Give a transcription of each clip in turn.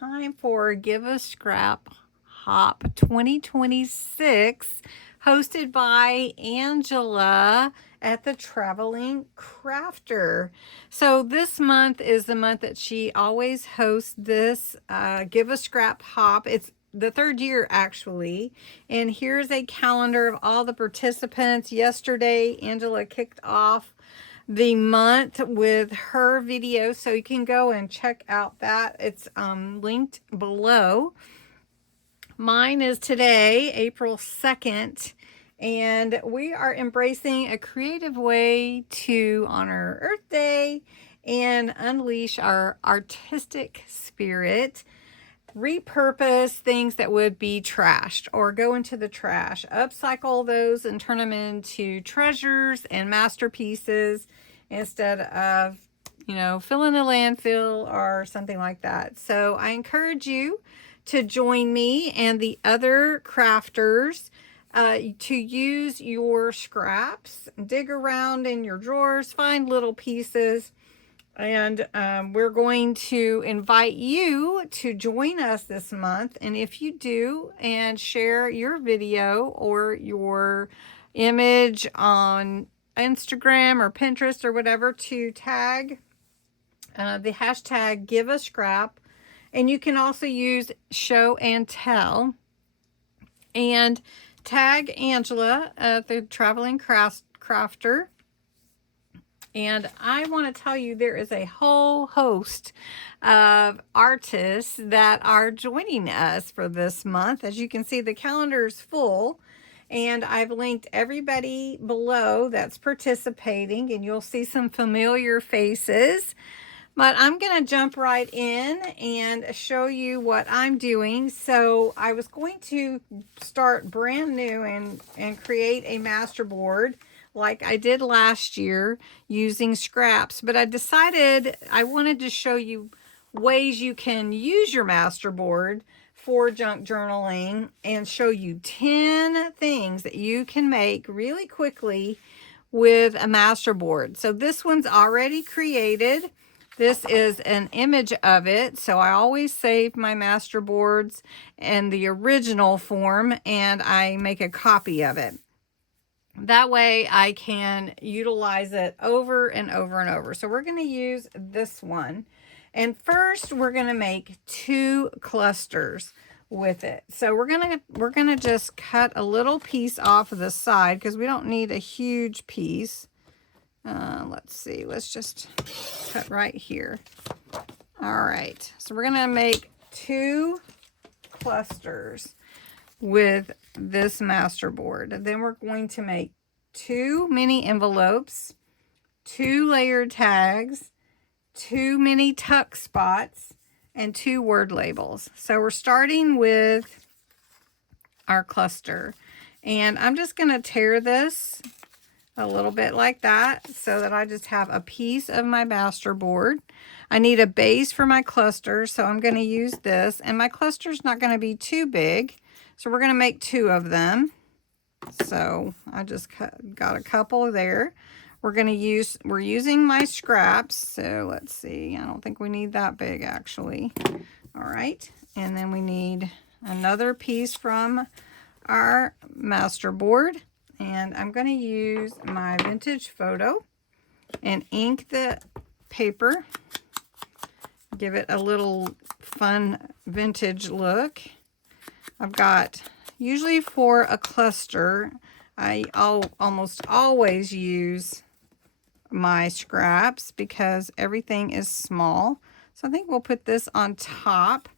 time for Give a Scrap Hop 2026, hosted by Angela at the Traveling Crafter. So this month is the month that she always hosts this Give a Scrap Hop. It's the third year actually, and here's a calendar of all the participants. Yesterday Angela kicked off the month with her video, so you can go and check out that. It's linked below. Mine is today, April 2nd, and we are embracing a creative way to honor Earth Day and unleash our artistic spirit. Repurpose things that would be trashed or go into the trash, upcycle those and turn them into treasures and masterpieces instead of, filling a landfill or something like that. So I encourage you to join me and the other crafters to use your scraps, dig around in your drawers, find little pieces. And we're going to invite you to join us this month. And if you do and share your video or your image on Instagram or Pinterest or whatever, to tag the hashtag Give a Scrap. And you can also use show and tell. And tag Angela at the Traveling Crafter. And I want to tell you, there is a whole host of artists that are joining us for this month. As you can see, the calendar is full, and I've linked everybody below that's participating, and you'll see some familiar faces. But I'm going to jump right in and show you what I'm doing. So I was going to start brand new and create a masterboard like I did last year using scraps, but I decided I wanted to show you ways you can use your masterboard for junk journaling and show you 10 things that you can make really quickly with a masterboard. So this one's already created. This is an image of it, so I always save my masterboards in the original form and I make a copy of it. That way I can utilize it over and over and over. So we're going to use this one. And first we're going to make 2 clusters with it. So we're going to just cut a little piece off of the side because we don't need a huge piece. Let's see. Let's just cut right here. All right. So we're going to make 2 clusters with this masterboard. Then we're going to make 2 mini envelopes, 2 layered tags, 2 mini tuck spots, and 2 word labels. So we're starting with our cluster, and I'm just going to tear this a little bit like that so that I just have a piece of my masterboard. I need a base for my cluster, so I'm going to use this, and my cluster's not going to be too big. So we're going to make 2 of them. So I just got a couple there. We're using my scraps. So let's see. I don't think we need that big actually. All right. And then we need another piece from our masterboard. And I'm going to use my vintage photo and ink the paper. Give it a little fun vintage look. I've got, usually for a cluster, I'll almost always use my scraps because everything is small. So I think we'll put this on top.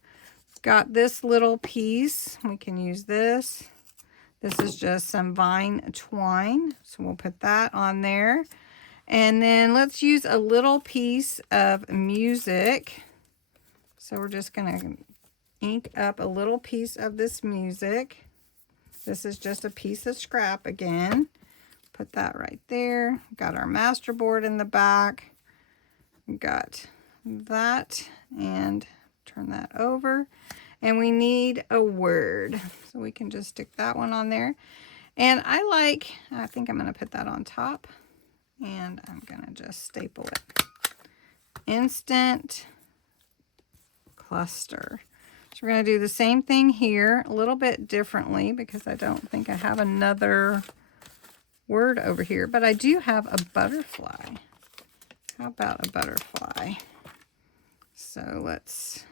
Got this little piece. We can use this. This is just some vine twine. So we'll put that on there. And then let's use a little piece of music. So we're just going to ink up a little piece of this music. This is just a piece of scrap again. Put that right there. Got our masterboard in the back. Got that, and turn that over. And we need a word. So we can just stick that one on there. And I think I'm going to put that on top. And I'm going to just staple it. Instant cluster. So we're going to do the same thing here, a little bit differently because I don't think I have another word over here, but I do have a butterfly. How about a butterfly? So let's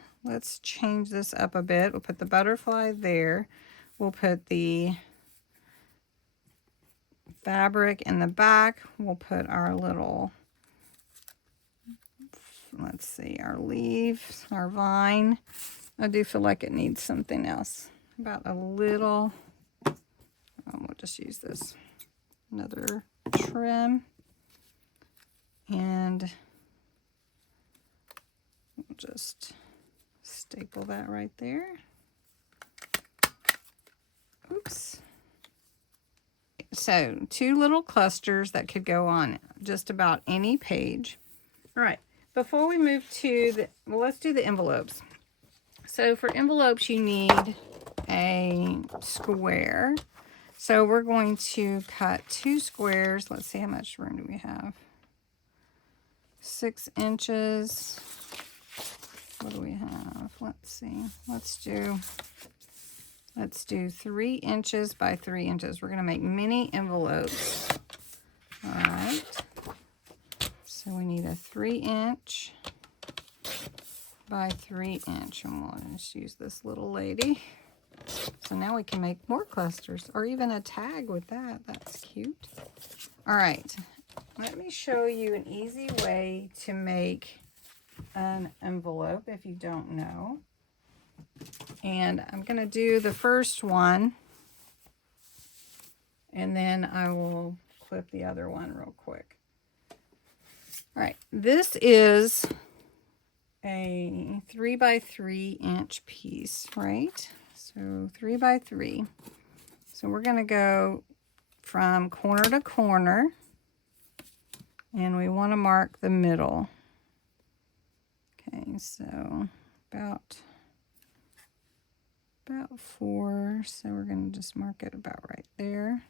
change this up a bit. We'll put the butterfly there. We'll put the fabric in the back. We'll put our little, let's see, our leaves, our vine. I do feel like it needs something else. About a little, we'll just use this, another trim. And we'll just staple that right there. Oops. So 2 little clusters that could go on just about any page. All right, before we move to the, well, let's do the envelopes. So for envelopes, you need a square. So we're going to cut 2 squares. Let's see, how much room do we have? 6 inches. What do we have? Let's see. Let's do 3 inches by 3 inches. We're going to make mini envelopes. All right. So we need a 3-inch by 3-inch. And we'll just use this little lady. So now we can make more clusters or even a tag with that. That's cute. All right. Let me show you an easy way to make an envelope if you don't know. And I'm going to do the first one, and then I will clip the other one real quick. All right, this is a 3 by 3 inch piece, right? So 3 by 3. So we're going to go from corner to corner, and we want to mark the middle. Okay, so about 4, so we're going to just mark it about right there.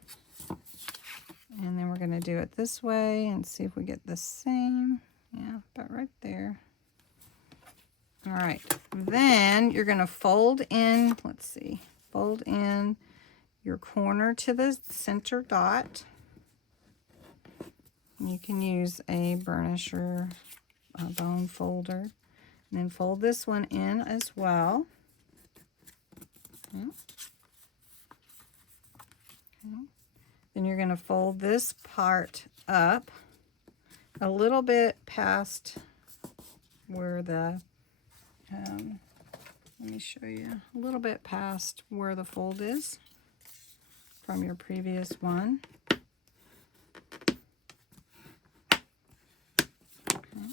And then we're going to do it this way and see if we get the same. Yeah, about right there. All right, then you're going to fold in, let's see, fold in your corner to the center dot. You can use a burnisher, a bone folder, and then fold this one in as well. Okay. Then you're going to fold this part up a little bit past where the, let me show you, a little bit past where the fold is from your previous one. Okay.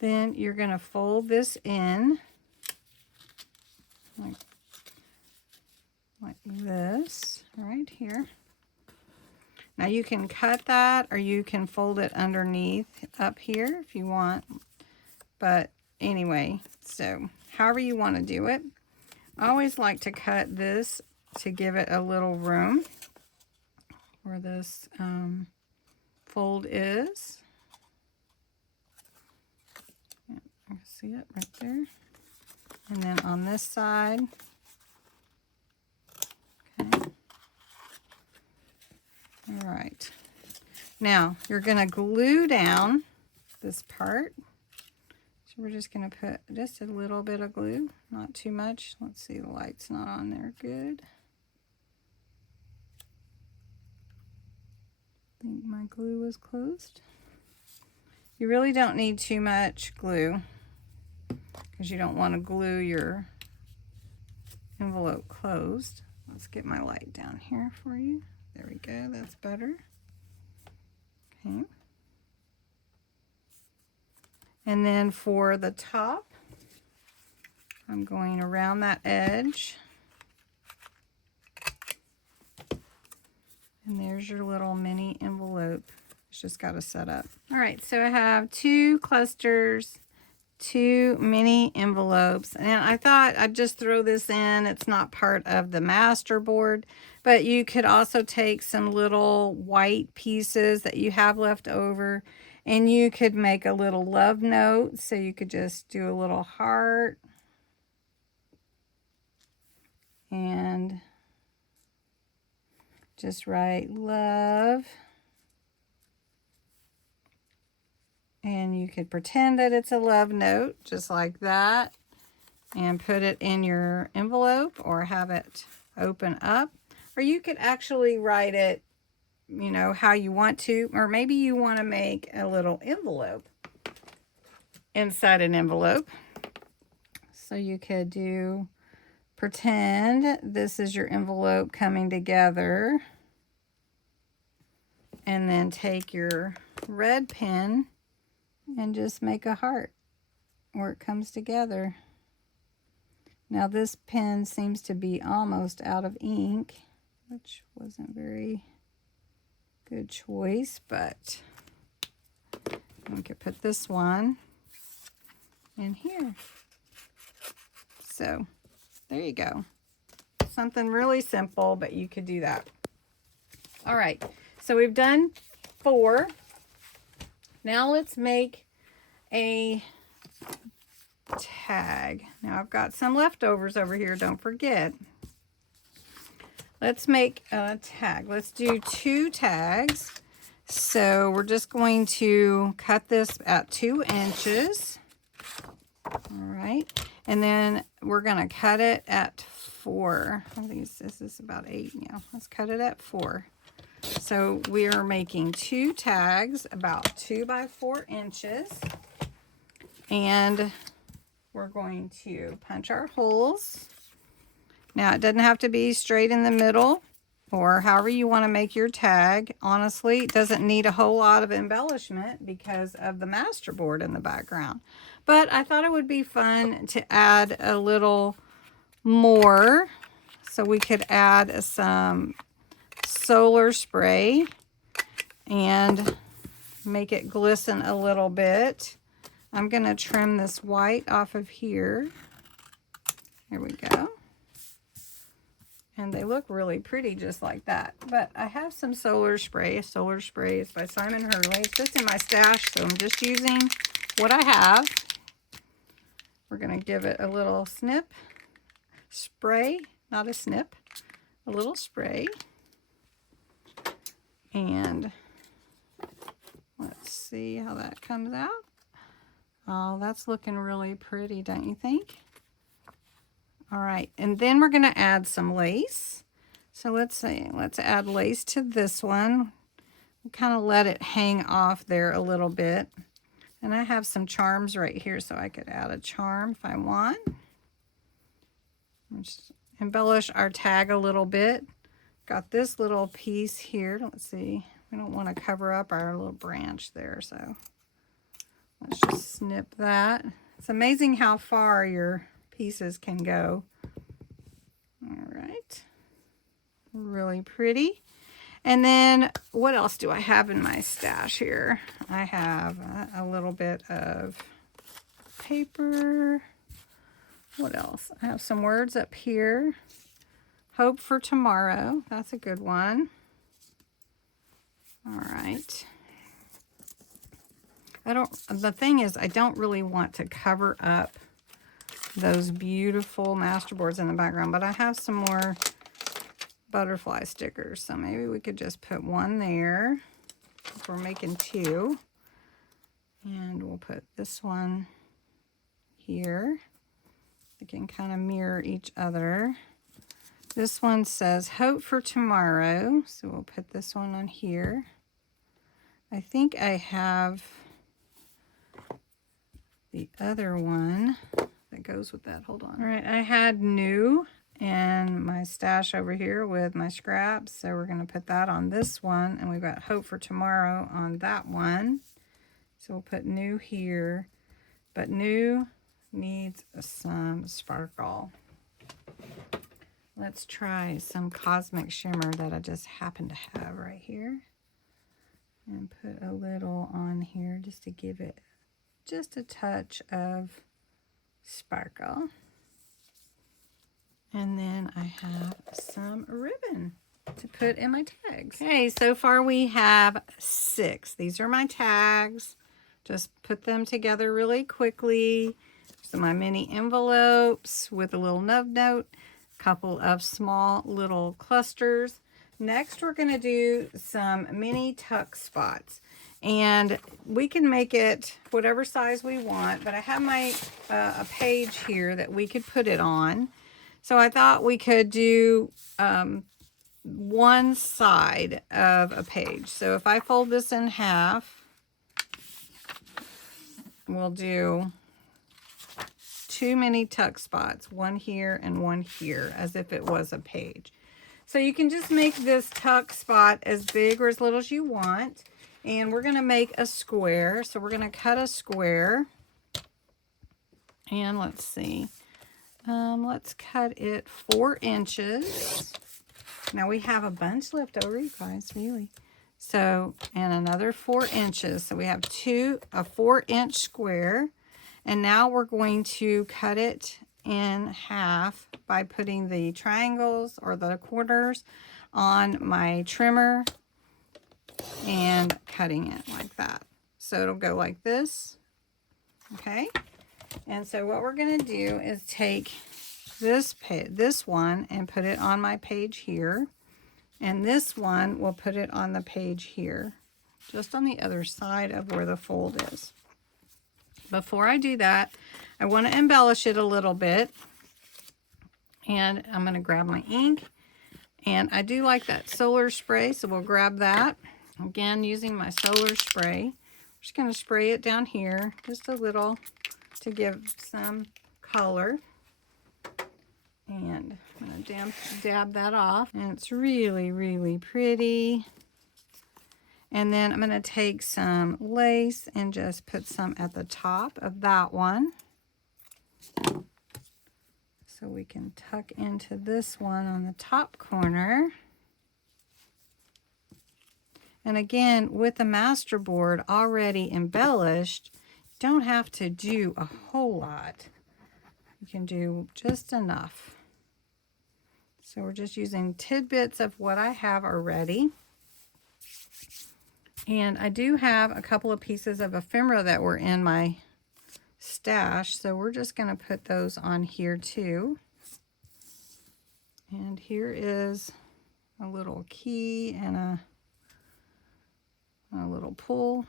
Then you're going to fold this in like this right here. Now you can cut that or you can fold it underneath up here if you want. But anyway, so however you want to do it. I always like to cut this to give it a little room where this fold is. Yeah, you can see it right there. And then on this side. Okay. All right. Now you're going to glue down this part. So we're just going to put just a little bit of glue, not too much. Let's see, the light's not on there. Good. I think my glue was closed. You really don't need too much glue because you don't want to glue your envelope closed. Let's get my light down here for you. There we go, that's better. Okay. And then for the top, I'm going around that edge. And there's your little mini envelope. It's just got to set up. All right, so I have 2 clusters, 2 mini envelopes. And I thought I'd just throw this in. It's not part of the Masterboard. But you could also take some little white pieces that you have left over. And you could make a little love note. So you could just do a little heart. and just write love. And you could pretend that it's a love note, just like that, and put it in your envelope or have it open up. Or you could actually write it, you know, how you want to. Or maybe you want to make a little envelope inside an envelope. So you could do, pretend this is your envelope coming together. And then take your red pen and just make a heart where it comes together. Now this pen seems to be almost out of ink, which wasn't very good choice, but we could put this one in here. So there you go. Something really simple, but you could do that. All right, so we've done 4. Now let's make a tag. Now I've got some leftovers over here, don't forget. Let's make a tag. Let's do 2 tags. So we're just going to cut this at 2 inches. All right. And then we're going to cut it at 4. I think this is about 8. Yeah, let's cut it at 4. So we are making 2 tags about 2 by 4 inches. And we're going to punch our holes. Now it doesn't have to be straight in the middle or however you want to make your tag. Honestly, it doesn't need a whole lot of embellishment because of the Masterboard in the background. But I thought it would be fun to add a little more. So we could add some solar spray and make it glisten a little bit. I'm going to trim this white off of here. Here we go. And they look really pretty just like that. But I have some solar spray. Solar spray is by Simon Hurley. It's just in my stash, so I'm just using what I have. We're going to give it a little snip. Spray, not a snip. A little spray. And let's see how that comes out. Oh, that's looking really pretty, don't you think? All right, and then we're going to add some lace. So let's add lace to this one. Kind of let it hang off there a little bit. And I have some charms right here, so I could add a charm if I want. Just embellish our tag a little bit. Got this little piece here. Let's see. We don't want to cover up our little branch there, so let's just snip that. It's amazing how far your pieces can go. All right. Really pretty. And then what else do I have in my stash here? I have a little bit of paper. What else? I have some words up here. Hope for tomorrow. That's a good one. All right. The thing is, I don't really want to cover up those beautiful Masterboards in the background, but I have some more butterfly stickers, so maybe we could just put one there if we're making 2. And we'll put this one here. They can kind of mirror each other. This one says hope for tomorrow, so we'll put this one on here. I think I have the other one that goes with that. Hold on. All right, I had new in my stash over here with my scraps, so we're going to put that on this one, and we've got hope for tomorrow on that one. So we'll put new here, but new needs some sparkle. Let's try some Cosmic Shimmer that I just happen to have right here, and put a little on here just to give it just a touch of sparkle. And then I have some ribbon to put in my tags. Okay, so far we have 6. These are my tags. Just put them together really quickly. So my mini envelopes with a little love note. couple of small little clusters. Next, we're going to do some mini tuck spots. And we can make it whatever size we want, but I have my a page here that we could put it on. So I thought we could do one side of a page. So if I fold this in half, we'll do 2 mini tuck spots, one here and one here, as if it was a page. So you can just make this tuck spot as big or as little as you want. And we're going to make a square. So we're going to cut a square. And let's see. Let's cut it 4 inches. Now we have a bunch left over, you guys, really. So, and another 4 inches. So we have a 4-inch square. And now we're going to cut it in half by putting the triangles or the corners on my trimmer and cutting it like that. So it'll go like this. Okay. And so what we're going to do is take this one and put it on my page here. And this one, we'll put it on the page here, just on the other side of where the fold is. Before I do that, I want to embellish it a little bit. And I'm going to grab my ink. And I do like that solar spray, so we'll grab that. Again, using my solar spray. I'm just going to spray it down here, just a little, to give some color. And I'm going to dab that off. And it's really, really pretty. And then I'm going to take some lace and just put some at the top of that one. So we can tuck into this one on the top corner. And again, with the Masterboard already embellished, you don't have to do a whole lot. You can do just enough. So we're just using tidbits of what I have already. And I do have a couple of pieces of ephemera that were in my stash, so we're just going to put those on here too. And here is a little key and a little pull.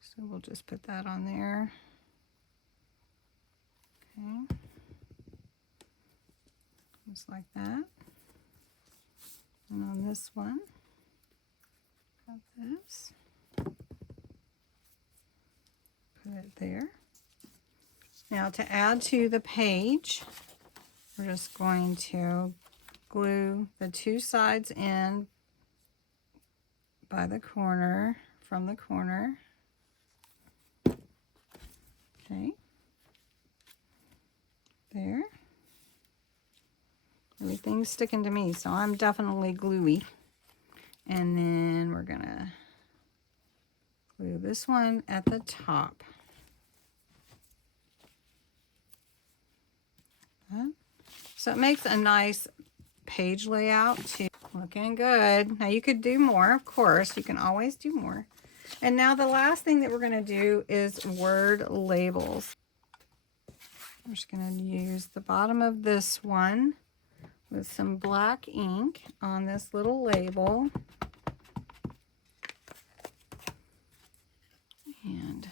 So we'll just put that on there. Okay. Just like that. And on this one, got this. Put it there. Now to add to the page, we're just going to glue the 2 sides in by the corner, from the corner. Okay. There. Everything's sticking to me, so I'm definitely gluey. And then we're gonna glue this one at the top. So it makes a nice page layout too. Looking good. Now you could do more, of course. You can always do more. And now the last thing that we're going to do is word labels. I'm just going to use the bottom of this one with some black ink on this little label. And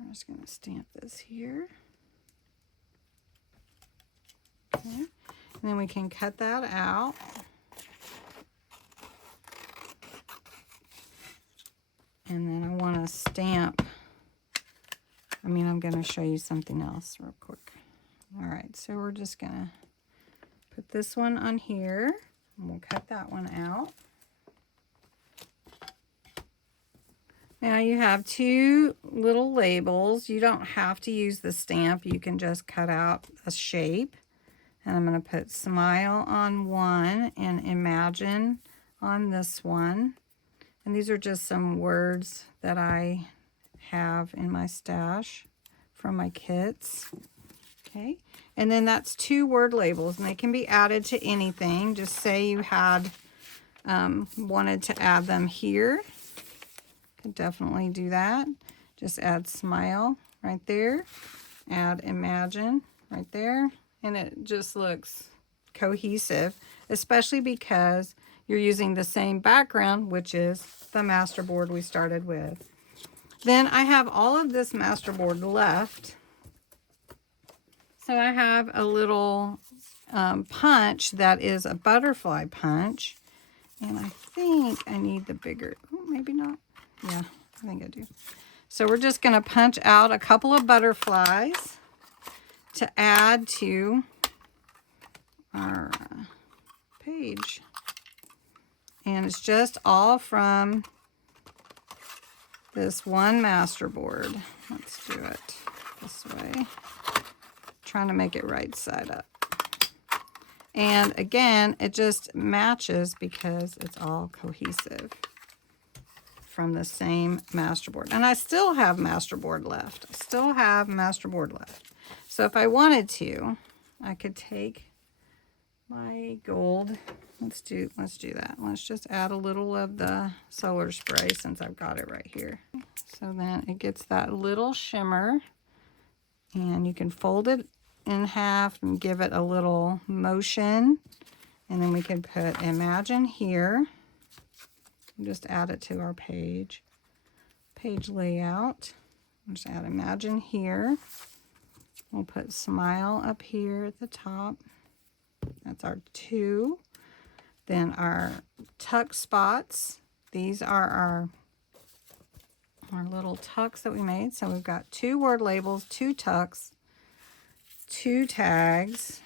I'm just going to stamp this here. Okay. And then we can cut that out. And then I want to stamp. I'm going to show you something else real quick. All right, so we're just going to put this one on here. And we'll cut that one out. Now you have 2 little labels. You don't have to use the stamp. You can just cut out a shape. And I'm going to put smile on one and imagine on this one. And these are just some words that I have in my stash from my kits. Okay. And then that's 2 word labels, and they can be added to anything. Just say you had wanted to add them here. Could definitely do that. Just add smile right there. Add imagine right there. and it just looks cohesive, especially because you're using the same background, which is the Masterboard we started with. Then I have all of this Masterboard left. So I have a little punch that is a butterfly punch. And I think I need the bigger, oh, maybe not. Yeah, I think I do. So we're just going to punch out a couple of butterflies to add to our page. And it's just all from this one Masterboard. Let's do it this way. Trying to make it right side up. And again, it just matches because it's all cohesive from the same Masterboard. And I still have Masterboard left. I still have Masterboard left. So if I wanted to, I could take my gold. Let's do that. Let's just add a little of the solar spray since I've got it right here. So then it gets that little shimmer, and you can fold it in half and give it a little motion. And then we can put Imagine here. Just add it to our page layout. Just add Imagine here. We'll put Smile up here at the top. That's our 2. Then our tuck spots. These are our little tucks that we made. So we've got 2 word labels, 2 tucks, 2 tags,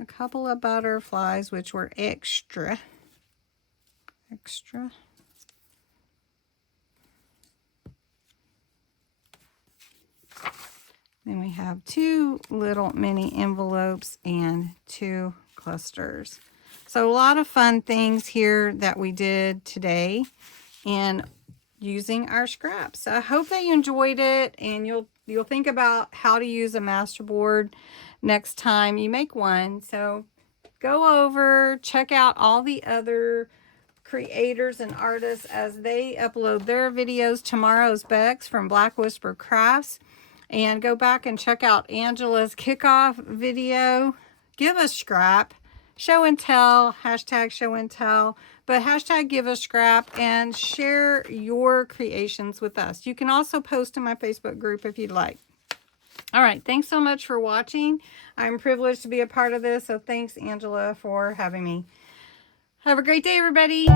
a couple of butterflies, which were extra. Then we have 2 little mini envelopes and 2 clusters. So a lot of fun things here that we did today in using our scraps. So I hope that you enjoyed it, and you'll think about how to use a Masterboard next time you make one. So go over, check out all the other creators and artists as they upload their videos. Tomorrow's Bex from Black Whisper Crafts. And go back and check out Angela's kickoff video. Give a scrap. Show and tell. Hashtag show and tell. But hashtag give a scrap and share your creations with us. You can also post in my Facebook group if you'd like. All right. Thanks so much for watching. I'm privileged to be a part of this. So thanks, Angela, for having me. Have a great day, everybody.